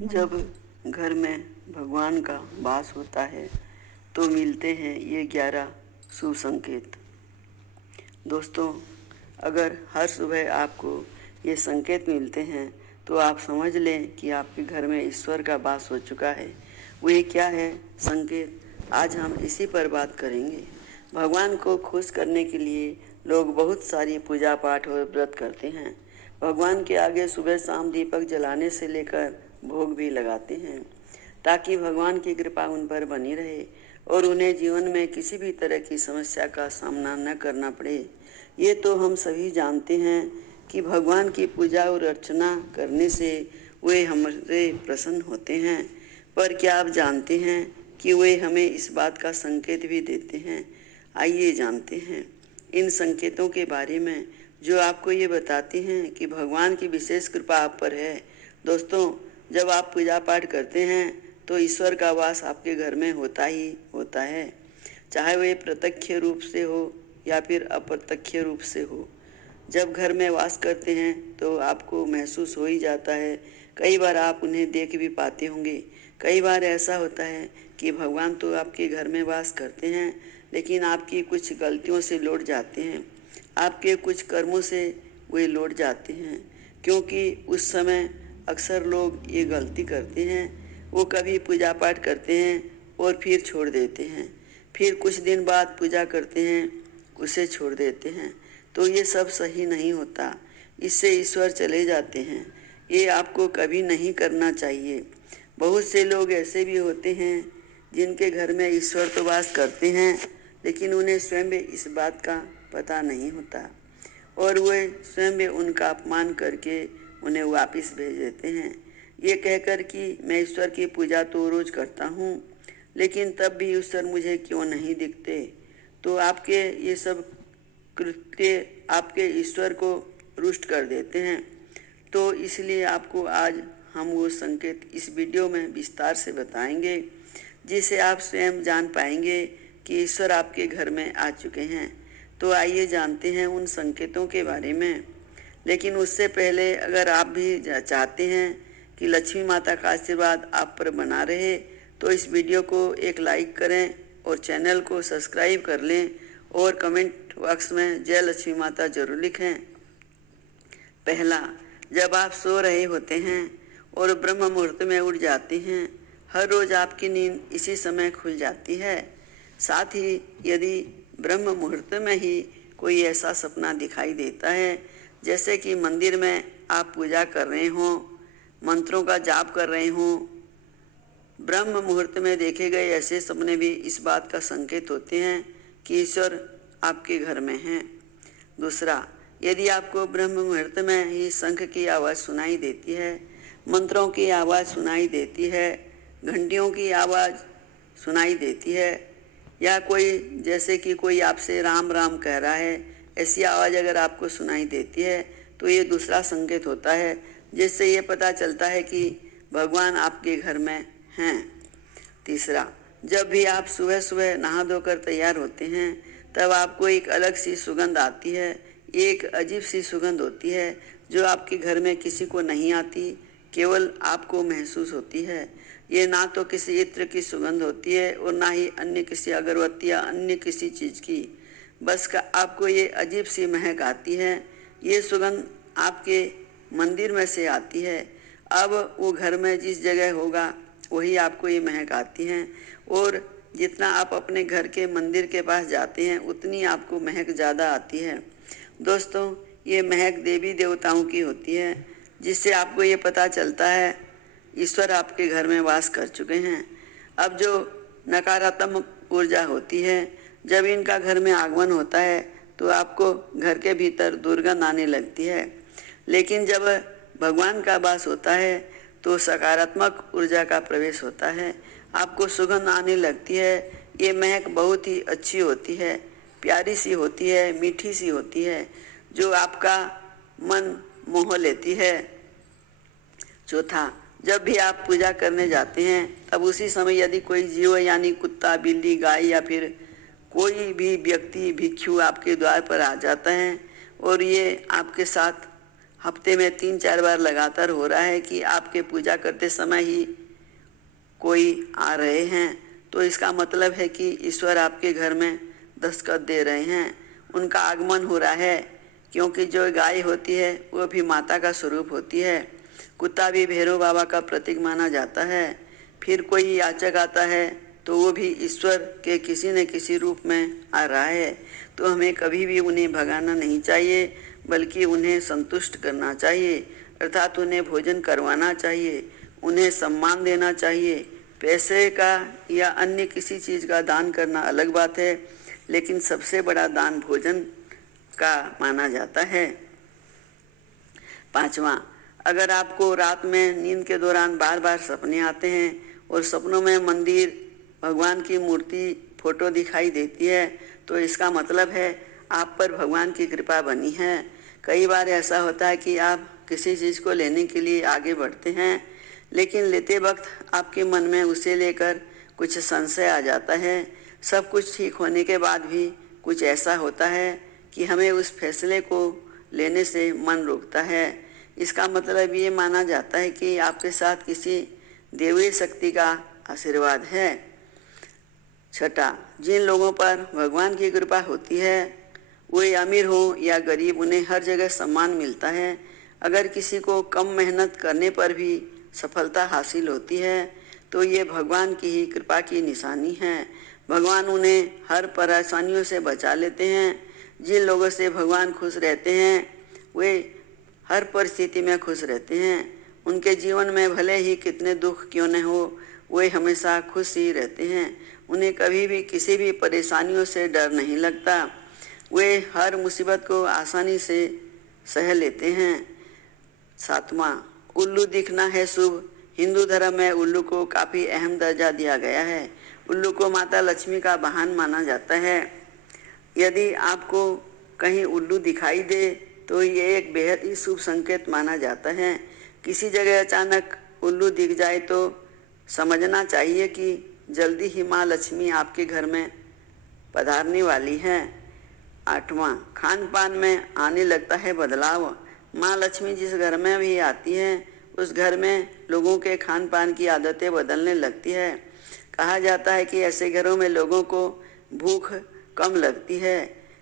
जब घर में भगवान का वास होता है तो मिलते हैं ये 11 शुभ संकेत। दोस्तों, अगर हर सुबह आपको ये संकेत मिलते हैं तो आप समझ लें कि आपके घर में ईश्वर का वास हो चुका है। वे क्या है संकेत, आज हम इसी पर बात करेंगे। भगवान को खुश करने के लिए लोग बहुत सारी पूजा पाठ और व्रत करते हैं। भगवान के आगे सुबह शाम दीपक जलाने से लेकर भोग भी लगाते हैं ताकि भगवान की कृपा उन पर बनी रहे और उन्हें जीवन में किसी भी तरह की समस्या का सामना न करना पड़े। ये तो हम सभी जानते हैं कि भगवान की पूजा और अर्चना करने से वे हमसे प्रसन्न होते हैं, पर क्या आप जानते हैं कि वे हमें इस बात का संकेत भी देते हैं? आइए जानते हैं इन संकेतों के बारे में जो आपको ये बताते हैं कि भगवान की विशेष कृपा आप पर है। दोस्तों, जब आप पूजा पाठ करते हैं तो ईश्वर का वास आपके घर में होता ही होता है, चाहे वह प्रत्यक्ष रूप से हो या फिर अप्रत्यक्ष रूप से हो। जब घर में वास करते हैं तो आपको महसूस हो ही जाता है। कई बार आप उन्हें देख भी पाते होंगे। कई बार ऐसा होता है कि भगवान तो आपके घर में वास करते हैं, लेकिन आपकी कुछ गलतियों से लौट जाते हैं, आपके कुछ कर्मों से वे लौट जाते हैं। क्योंकि उस समय अक्सर लोग ये गलती करते हैं, वो कभी पूजा पाठ करते हैं और फिर छोड़ देते हैं, फिर कुछ दिन बाद पूजा करते हैं, उसे छोड़ देते हैं। तो ये सब सही नहीं होता, इससे ईश्वर चले जाते हैं। ये आपको कभी नहीं करना चाहिए। बहुत से लोग ऐसे भी होते हैं जिनके घर में ईश्वर तो वास करते हैं, लेकिन उन्हें स्वयं इस बात का पता नहीं होता और वे स्वयं उनका अपमान करके उन्हें वापस भेज देते हैं, ये कहकर कि मैं ईश्वर की पूजा तो रोज़ करता हूँ, लेकिन तब भी ईश्वर मुझे क्यों नहीं दिखते। तो आपके ये सब कृत्य आपके ईश्वर को रुष्ट कर देते हैं। तो इसलिए आपको आज हम वो संकेत इस वीडियो में विस्तार से बताएंगे, जिसे आप स्वयं जान पाएंगे कि ईश्वर आपके घर में आ चुके हैं। तो आइए जानते हैं उन संकेतों के बारे में। लेकिन उससे पहले अगर आप भी चाहते हैं कि लक्ष्मी माता का आशीर्वाद आप पर बना रहे तो इस वीडियो को एक लाइक करें और चैनल को सब्सक्राइब कर लें और कमेंट बॉक्स में जय लक्ष्मी माता जरूर लिखें। पहला, जब आप सो रहे होते हैं और ब्रह्म मुहूर्त में उठ जाते हैं। हर रोज़ आपकी नींद इसी समय खुल जाती है। साथ ही यदि ब्रह्म मुहूर्त में ही कोई ऐसा सपना दिखाई देता है जैसे कि मंदिर में आप पूजा कर रहे हों, मंत्रों का जाप कर रहे हों, ब्रह्म मुहूर्त में देखे गए ऐसे सपने भी इस बात का संकेत होते हैं कि ईश्वर आपके घर में हैं। दूसरा, यदि आपको ब्रह्म मुहूर्त में ही शंख की आवाज़ सुनाई देती है, मंत्रों की आवाज़ सुनाई देती है, घंटियों की आवाज़ सुनाई देती है, या कोई जैसे कि कोई आपसे राम राम कह रहा है, ऐसी आवाज़ अगर आपको सुनाई देती है तो ये दूसरा संकेत होता है, जिससे ये पता चलता है कि भगवान आपके घर में हैं। तीसरा, जब भी आप सुबह सुबह नहा धोकर तैयार होते हैं तब आपको एक अलग सी सुगंध आती है। एक अजीब सी सुगंध होती है जो आपके घर में किसी को नहीं आती, केवल आपको महसूस होती है। ये ना तो किसी इत्र की सुगंध होती है और ना ही अन्य किसी अगरबत्ती या अन्य किसी चीज़ की, बस आपको ये अजीब सी महक आती है। ये सुगंध आपके मंदिर में से आती है। अब वो घर में जिस जगह होगा वही आपको ये महक आती है, और जितना आप अपने घर के मंदिर के पास जाते हैं उतनी आपको महक ज़्यादा आती है। दोस्तों, ये महक देवी देवताओं की होती है, जिससे आपको ये पता चलता है ईश्वर आपके घर में वास कर चुके हैं। अब जो नकारात्मक ऊर्जा होती है, जब इनका घर में आगमन होता है तो आपको घर के भीतर दुर्गंध आने लगती है, लेकिन जब भगवान का वास होता है तो सकारात्मक ऊर्जा का प्रवेश होता है, आपको सुगंध आने लगती है। ये महक बहुत ही अच्छी होती है, प्यारी सी होती है, मीठी सी होती है, जो आपका मन मोह लेती है। चौथा, जब भी आप पूजा करने जाते हैं तब उसी समय यदि कोई जीव यानी कुत्ता, बिल्ली, गाय या फिर कोई भी व्यक्ति भिक्षु आपके द्वार पर आ जाता है और ये आपके साथ हफ्ते में 3-4 बार लगातार हो रहा है कि आपके पूजा करते समय ही कोई आ रहे हैं, तो इसका मतलब है कि ईश्वर आपके घर में दस्तखत दे रहे हैं, उनका आगमन हो रहा है। क्योंकि जो गाय होती है वो भी माता का स्वरूप होती है, कुत्ता भी भैरव बाबा का प्रतीक माना जाता है। फिर कोई याचक आता है तो वो भी ईश्वर के किसी न किसी रूप में आ रहा है, तो हमें कभी भी उन्हें भगाना नहीं चाहिए, बल्कि उन्हें संतुष्ट करना चाहिए, अर्थात उन्हें भोजन करवाना चाहिए, उन्हें सम्मान देना चाहिए। पैसे का या अन्य किसी चीज़ का दान करना अलग बात है, लेकिन सबसे बड़ा दान भोजन का माना जाता है। 5वां, अगर आपको रात में नींद के दौरान बार बार सपने आते हैं और सपनों में मंदिर, भगवान की मूर्ति, फोटो दिखाई देती है, तो इसका मतलब है आप पर भगवान की कृपा बनी है। कई बार ऐसा होता है कि आप किसी चीज़ को लेने के लिए आगे बढ़ते हैं, लेकिन लेते वक्त आपके मन में उसे लेकर कुछ संशय आ जाता है। सब कुछ ठीक होने के बाद भी कुछ ऐसा होता है कि हमें उस फैसले को लेने से मन रोकता है। इसका मतलब ये माना जाता है कि आपके साथ किसी देवीय शक्ति का आशीर्वाद है। 6, जिन लोगों पर भगवान की कृपा होती है, वे अमीर हो या गरीब, उन्हें हर जगह सम्मान मिलता है। अगर किसी को कम मेहनत करने पर भी सफलता हासिल होती है, तो ये भगवान की ही कृपा की निशानी है। भगवान उन्हें हर परेशानियों से बचा लेते हैं। जिन लोगों से भगवान खुश रहते हैं, वे हर परिस्थिति में खुश रहते हैं। उनके जीवन में भले ही कितने दुख क्यों न हो, वे हमेशा खुश ही रहते हैं। उन्हें कभी भी किसी भी परेशानियों से डर नहीं लगता। वे हर मुसीबत को आसानी से सह लेते हैं। 7वां, उल्लू दिखना है शुभ। हिंदू धर्म में उल्लू को काफ़ी अहम दर्जा दिया गया है। उल्लू को माता लक्ष्मी का वाहन माना जाता है। यदि आपको कहीं उल्लू दिखाई दे तो ये एक बेहद ही शुभ संकेत माना जाता है। किसी जगह अचानक उल्लू दिख जाए तो समझना चाहिए कि जल्दी ही माँ लक्ष्मी आपके घर में पधारने वाली है। 8वां, खान पान में आने लगता है बदलाव। माँ लक्ष्मी जिस घर में भी आती है, उस घर में लोगों के खान पान की आदतें बदलने लगती है। कहा जाता है कि ऐसे घरों में लोगों को भूख कम लगती है।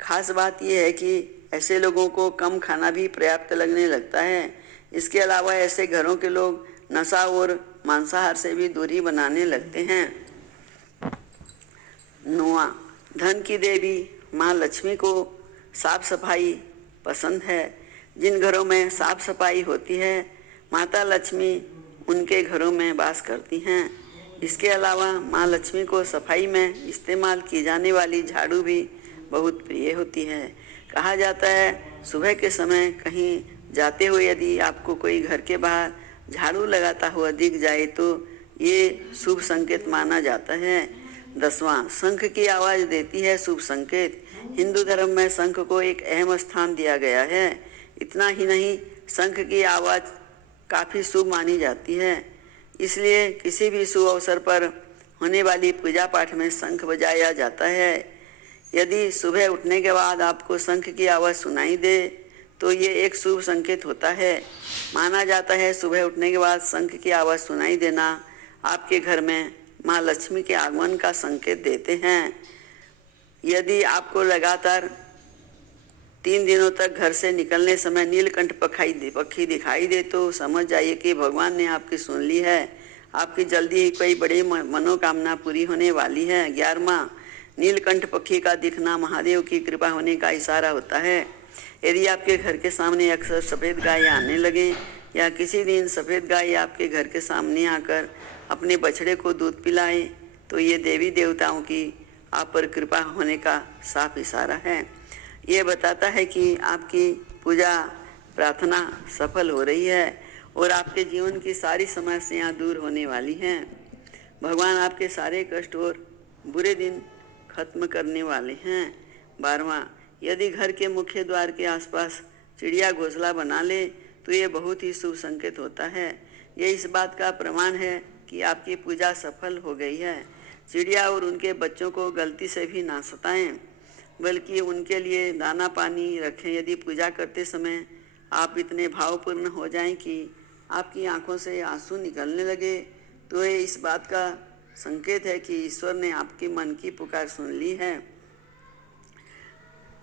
खास बात यह है कि ऐसे लोगों को कम खाना भी पर्याप्त लगने लगता है। इसके अलावा ऐसे घरों के लोग नशा और मांसाहार से भी दूरी बनाने लगते हैं। 9वां, धन की देवी माँ लक्ष्मी को साफ सफाई पसंद है। जिन घरों में साफ सफाई होती है, माता लक्ष्मी उनके घरों में वास करती हैं। इसके अलावा माँ लक्ष्मी को सफाई में इस्तेमाल की जाने वाली झाड़ू भी बहुत प्रिय होती है। कहा जाता है सुबह के समय कहीं जाते हुए यदि आपको कोई घर के बाहर झाड़ू लगाता हुआ दिख जाए तो ये शुभ संकेत माना जाता है। 10वां, शंख की आवाज़ देती है शुभ संकेत। हिंदू धर्म में शंख को एक अहम स्थान दिया गया है। इतना ही नहीं, शंख की आवाज़ काफ़ी शुभ मानी जाती है। इसलिए किसी भी शुभ अवसर पर होने वाली पूजा पाठ में शंख बजाया जाता है। यदि सुबह उठने के बाद आपको शंख की आवाज़ सुनाई दे तो ये एक शुभ संकेत होता है। माना जाता है सुबह उठने के बाद शंख की आवाज़ सुनाई देना आपके घर में माँ लक्ष्मी के आगमन का संकेत देते हैं। यदि आपको लगातार 3 दिनों तक घर से निकलने समय नीलकंठ पक्षी दिखाई दे तो समझ जाइए कि भगवान ने आपकी सुन ली है। आपकी जल्दी ही कोई बड़ी मनोकामना पूरी होने वाली है। 11वां, नीलकंठ पक्षी का दिखना महादेव की कृपा होने का इशारा होता है। यदि आपके घर के सामने अक्सर सफ़ेद गाय आने लगे या किसी दिन सफ़ेद गाय आपके घर के सामने आकर अपने बछड़े को दूध पिलाए तो ये देवी देवताओं की आप पर कृपा होने का साफ इशारा है। ये बताता है कि आपकी पूजा प्रार्थना सफल हो रही है और आपके जीवन की सारी समस्याएं दूर होने वाली हैं। भगवान आपके सारे कष्ट और बुरे दिन खत्म करने वाले हैं। 12वां, यदि घर के मुख्य द्वार के आसपास चिड़िया घोंसला बना ले तो ये बहुत ही शुभ संकेत होता है। ये इस बात का प्रमाण है कि आपकी पूजा सफल हो गई है। चिड़िया और उनके बच्चों को गलती से भी ना सताएं, बल्कि उनके लिए दाना पानी रखें। यदि पूजा करते समय आप इतने भावपूर्ण हो जाएं कि आपकी आंखों से आंसू निकलने लगे, तो ये इस बात का संकेत है कि ईश्वर ने आपके मन की पुकार सुन ली है।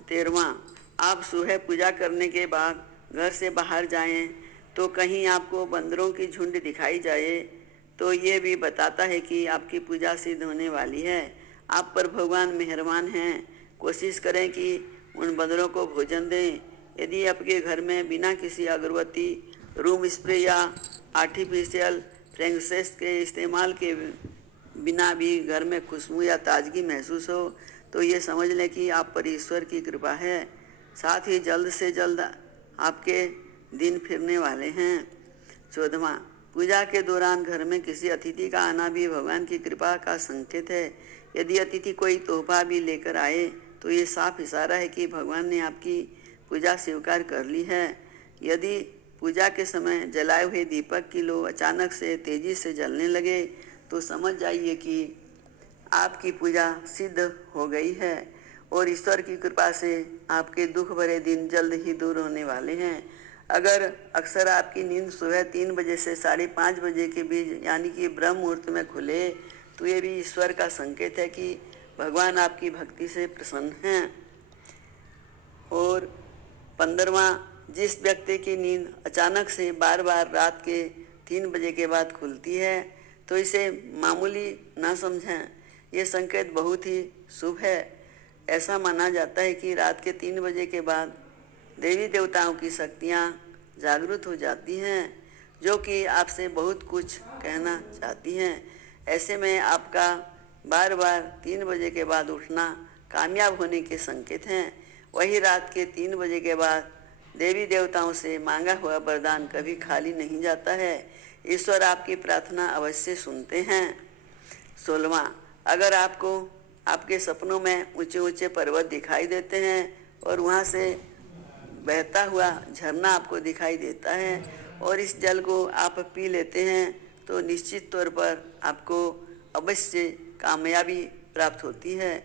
13वां, आप सुबह पूजा करने के बाद घर से बाहर जाएं तो कहीं आपको बंदरों की झुंड दिखाई जाए तो ये भी बताता है कि आपकी पूजा सिद्ध होने वाली है। आप पर भगवान मेहरबान हैं। कोशिश करें कि उन बंदरों को भोजन दें। यदि आपके घर में बिना किसी अगरबत्ती, रूम स्प्रे या आर्टिफिशियल फ्रेग्रेंस के इस्तेमाल के बिना भी घर में खुशबू या ताजगी महसूस हो तो ये समझ लें कि आप पर ईश्वर की कृपा है। साथ ही जल्द से जल्द आपके दिन फिरने वाले हैं। 14वां, पूजा के दौरान घर में किसी अतिथि का आना भी भगवान की कृपा का संकेत है। यदि अतिथि कोई तोहफा भी लेकर आए तो ये साफ इशारा है कि भगवान ने आपकी पूजा स्वीकार कर ली है। यदि पूजा के समय जलाए हुए दीपक की लो अचानक से तेजी से जलने लगे तो समझ जाइए कि आपकी पूजा सिद्ध हो गई है और ईश्वर की कृपा से आपके दुख भरे दिन जल्द ही दूर होने वाले हैं। अगर अक्सर आपकी नींद सुबह 3 बजे से 5:30 बजे के बीच यानी कि ब्रह्म मुहूर्त में खुले तो ये भी ईश्वर का संकेत है कि भगवान आपकी भक्ति से प्रसन्न हैं। और 15वां, जिस व्यक्ति की नींद अचानक से बार बार रात के 3 बजे के बाद खुलती है तो इसे मामूली ना समझें। ये संकेत बहुत ही शुभ है। ऐसा माना जाता है कि रात के 3 बजे के बाद देवी देवताओं की शक्तियाँ जागृत हो जाती हैं जो कि आपसे बहुत कुछ कहना चाहती हैं। ऐसे में आपका बार बार 3 बजे के बाद उठना कामयाब होने के संकेत हैं। वही रात के 3 बजे के बाद देवी देवताओं से मांगा हुआ वरदान कभी खाली नहीं जाता है। ईश्वर आपकी प्रार्थना अवश्य सुनते हैं। 16वां, अगर आपको आपके सपनों में ऊंचे ऊंचे पर्वत दिखाई देते हैं और वहाँ से बहता हुआ झरना आपको दिखाई देता है और इस जल को आप पी लेते हैं तो निश्चित तौर पर आपको अवश्य कामयाबी प्राप्त होती है।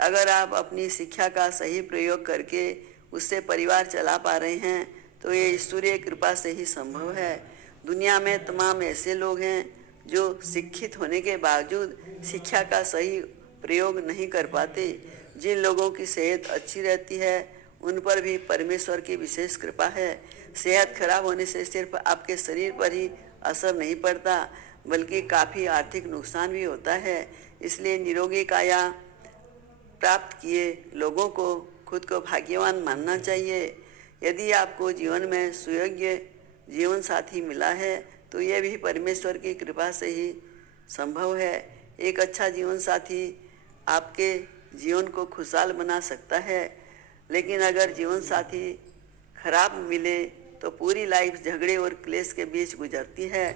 अगर आप अपनी शिक्षा का सही प्रयोग करके उससे परिवार चला पा रहे हैं तो ये ईश्वरीय कृपा से ही संभव है। दुनिया में तमाम ऐसे लोग हैं जो शिक्षित होने के बावजूद शिक्षा का सही प्रयोग नहीं कर पाते। जिन लोगों की सेहत अच्छी रहती है उन पर भी परमेश्वर की विशेष कृपा है। सेहत खराब होने से सिर्फ आपके शरीर पर ही असर नहीं पड़ता बल्कि काफ़ी आर्थिक नुकसान भी होता है। इसलिए निरोगी काया प्राप्त किए लोगों को खुद को भाग्यवान मानना चाहिए। यदि आपको जीवन में सुयोग्य जीवन साथी मिला है तो यह भी परमेश्वर की कृपा से ही संभव है। एक अच्छा जीवन साथी आपके जीवन को खुशहाल बना सकता है, लेकिन अगर जीवन साथी खराब मिले तो पूरी लाइफ झगड़े और क्लेश के बीच गुजरती है।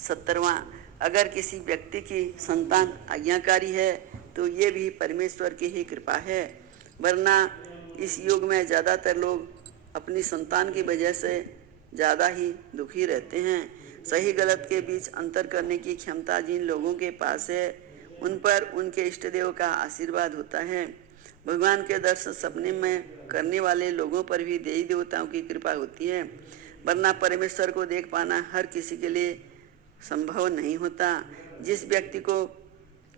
17वां, अगर किसी व्यक्ति की संतान आज्ञाकारी है तो ये भी परमेश्वर की ही कृपा है, वरना इस युग में ज़्यादातर लोग अपनी संतान की वजह से ज़्यादा ही दुखी रहते हैं। सही गलत के बीच अंतर करने की क्षमता जिन लोगों के पास है उन पर उनके इष्ट देव का आशीर्वाद होता है। भगवान के दर्शन सपने में करने वाले लोगों पर भी देवी देवताओं की कृपा होती है, वरना परमेश्वर को देख पाना हर किसी के लिए संभव नहीं होता। जिस व्यक्ति को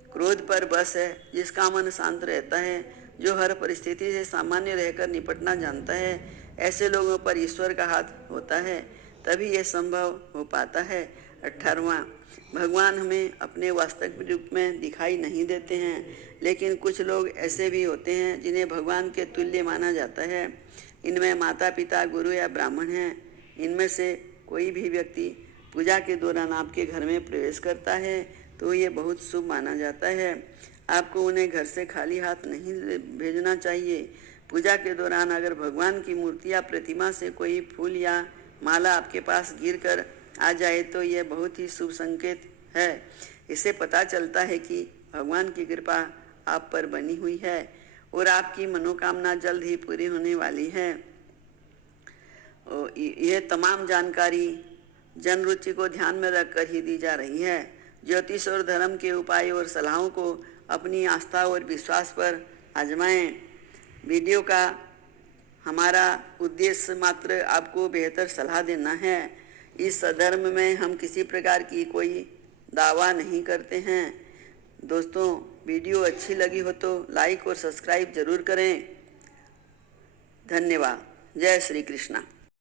क्रोध पर बस है, जिसका मन शांत रहता है, जो हर परिस्थिति से सामान्य रहकर निपटना जानता है, ऐसे लोगों पर ईश्वर का हाथ होता है, तभी यह संभव हो पाता है। 18वां, भगवान हमें अपने वास्तविक रूप में दिखाई नहीं देते हैं, लेकिन कुछ लोग ऐसे भी होते हैं जिन्हें भगवान के तुल्य माना जाता है। इनमें माता पिता, गुरु या ब्राह्मण हैं। इनमें से कोई भी व्यक्ति पूजा के दौरान आपके घर में प्रवेश करता है तो ये बहुत शुभ माना जाता है। आपको उन्हें घर से खाली हाथ नहीं भेजना चाहिए। पूजा के दौरान अगर भगवान की मूर्ति या प्रतिमा से कोई फूल या माला आपके पास गिरकर आ जाए तो यह बहुत ही शुभ संकेत है। इससे पता चलता है कि भगवान की कृपा आप पर बनी हुई है और आपकी मनोकामना जल्द ही पूरी होने वाली है। यह तमाम जानकारी जन रुचि को ध्यान में रखकर ही दी जा रही है। ज्योतिष और धर्म के उपाय और सलाहों को अपनी आस्था और विश्वास पर आजमाएं। वीडियो का हमारा उद्देश्य मात्र आपको बेहतर सलाह देना है। इस धर्म में हम किसी प्रकार की कोई दावा नहीं करते हैं। दोस्तों, वीडियो अच्छी लगी हो तो लाइक और सब्सक्राइब जरूर करें। धन्यवाद। जय श्री कृष्णा।